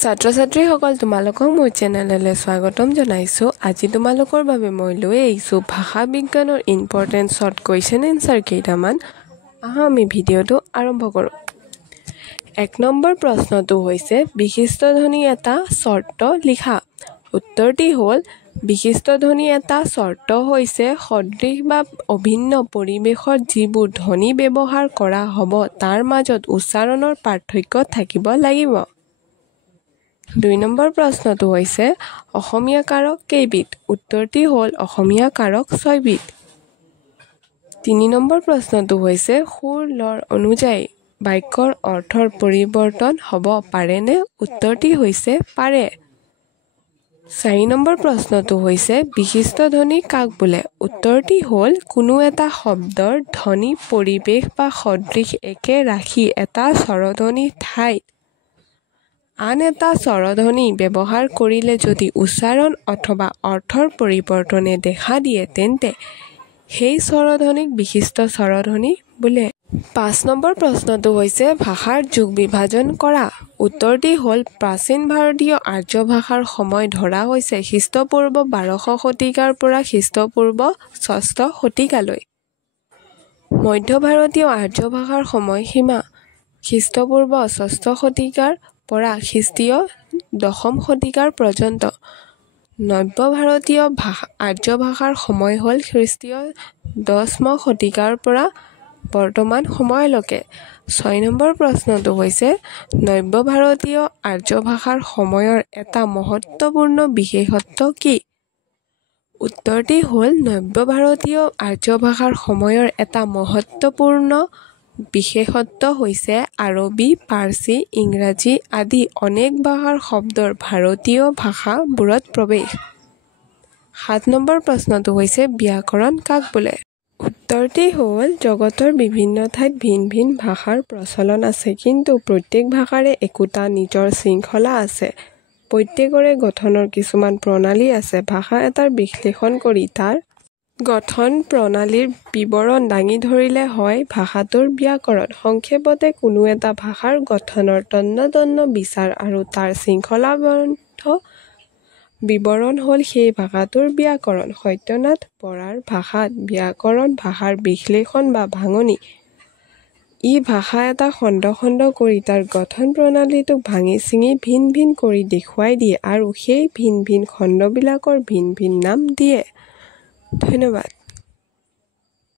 ছাত্ৰ-ছাত্ৰীসকল তোমালোকক মোৰ চেনেললৈ স্বাগতম জনাইছোঁ। আজি তোমালোকৰ বাবে মই লৈ আহিছোঁ ভাষা বিজ্ঞানৰ ইম্পৰ্টেণ্ট শ্বৰ্ট কুৱেশ্যন এনচাৰ কেইটামান। আহা আমি ভিডিঅ'টো আৰম্ভ কৰোঁ। ১ নম্বৰ প্ৰশ্নটো হৈছে বিশিষ্ট ধ্বনি এটা চৰ্ত লিখা। উত্তৰটি হ'ল বিশিষ্ট ধ্বনি এটা চৰ্ত হৈছে সদৃশ বা অভিন্ন পৰিৱেশত যিবোৰ ধ্বনি ব্যৱহাৰ কৰা হ'ব তাৰ মাজত উচ্চাৰণৰ পাৰ্থক্য থাকিব লাগিব। ২ নম্বৰ প্ৰশ্নটো হৈছে অসমীয়া কাৰক কেইবিধ? উত্তৰটি হ'ল অসমীয়া কাৰক ৬ বিধ। ৩ নম্বৰ প্ৰশ্নটো হৈছে সুৰ লৰ অনুযায়ী বাক্যৰ অৰ্থৰ পৰিৱৰ্তন হ'ব পাৰেনে? উত্তৰটি হৈছে পাৰে। ৪ নম্বৰ প্ৰশ্নটো হৈছে বিশিষ্ট ধ্বনি কাক বোলে? উত্তৰটি হ'ল কোনো এটা শব্দৰ ধ্বনি পৰিৱেশ বা সদৃশ একে ৰাখি এটা স্বৰধ্বনি ঠাইত আন এটা স্বৰধ্বনি ব্যৱহাৰ কৰিলে যদি উচ্চাৰণ অথবা অৰ্থৰ পৰিৱৰ্তনে দেখা দিয়ে তেন্তে সেই স্বৰধ্বনিক বিশিষ্ট স্বৰধ্বনি বোলে। ৫ নম্বৰ প্ৰশ্নটো হৈছে ভাষাৰ যুগ বিভাজন কৰা। উত্তৰটি হ'ল প্ৰাচীন ভাৰতীয় আৰ্য ভাষাৰ সময় ধৰা হৈছে খ্ৰীষ্টপূৰ্ব ১২০০ শতিকাৰ পৰা খ্ৰীষ্টপূৰ্ব ৬ষ্ঠ শতিকালৈ। মধ্য ভাৰতীয় আৰ্য ভাষাৰ সময়সীমা খ্ৰীষ্টপূৰ্ব ৬ষ্ঠ শতিকাৰ পৰা খ্ৰীষ্টীয় ১০ম শতিকাৰ পৰ্যন্ত। নব্য ভাৰতীয় আৰ্য ভাষাৰ সময় হ'ল খ্ৰীষ্টীয় ১০ম শতিকাৰ পৰা বৰ্তমান সময়লৈকে। ৬ নম্বৰ প্ৰশ্নটো হৈছে নব্য ভাৰতীয় আৰ্য ভাষাৰ সময়ৰ এটা মহত্বপূৰ্ণ বিশেষত্ব কি? উত্তৰটি হ'ল নব্য ভাৰতীয় আৰ্য ভাষাৰ সময়ৰ এটা মহত্বপূৰ্ণ বিশেষত্ব হৈছে আৰবী, পাৰ্চী, ইংৰাজী আদি অনেক ভাষাৰ শব্দৰ ভাৰতীয় ভাষাবোৰত প্ৰৱেশ। ৭ নম্বৰ প্ৰশ্নটো হৈছে ব্যাকৰণ কাক বোলে? উত্তৰটি হ'ল জগতৰ বিভিন্ন ঠাইত ভিন ভিন ভাষাৰ প্ৰচলন আছে কিন্তু প্ৰত্যেক ভাষাৰে একোটা নিজৰ শৃংখলা আছে। প্ৰত্যেকৰে গঠনৰ কিছুমান প্ৰণালী আছে। ভাষা এটাৰ বিশ্লেষণ কৰি তাৰ গঠন প্ৰণালীৰ বিৱৰণ দাঙি ধৰিলে হয় ভাষাটোৰ ব্যাকৰণ। সংক্ষেপতে কোনো এটা ভাষাৰ গঠনৰ তন্ন বিচাৰ আৰু তাৰ শৃংখলাবদ্ধ বিৱৰণ হ'ল সেই ভাষাটোৰ ব্যাকৰণ। সত্যনাথ বৰাৰ ভাষাত ব্যাকৰণ ভাষাৰ বিশ্লেষণ বা ভাঙনি। ই ভাষা এটা খণ্ড খণ্ড কৰি তাৰ গঠন প্ৰণালীটোক ভাঙি চিঙি ভিন ভিন কৰি দেখুৱাই দিয়ে আৰু সেই ভিন ভিন খণ্ডবিলাকৰ ভিন ভিন নাম দিয়ে। ধন্যবাদ।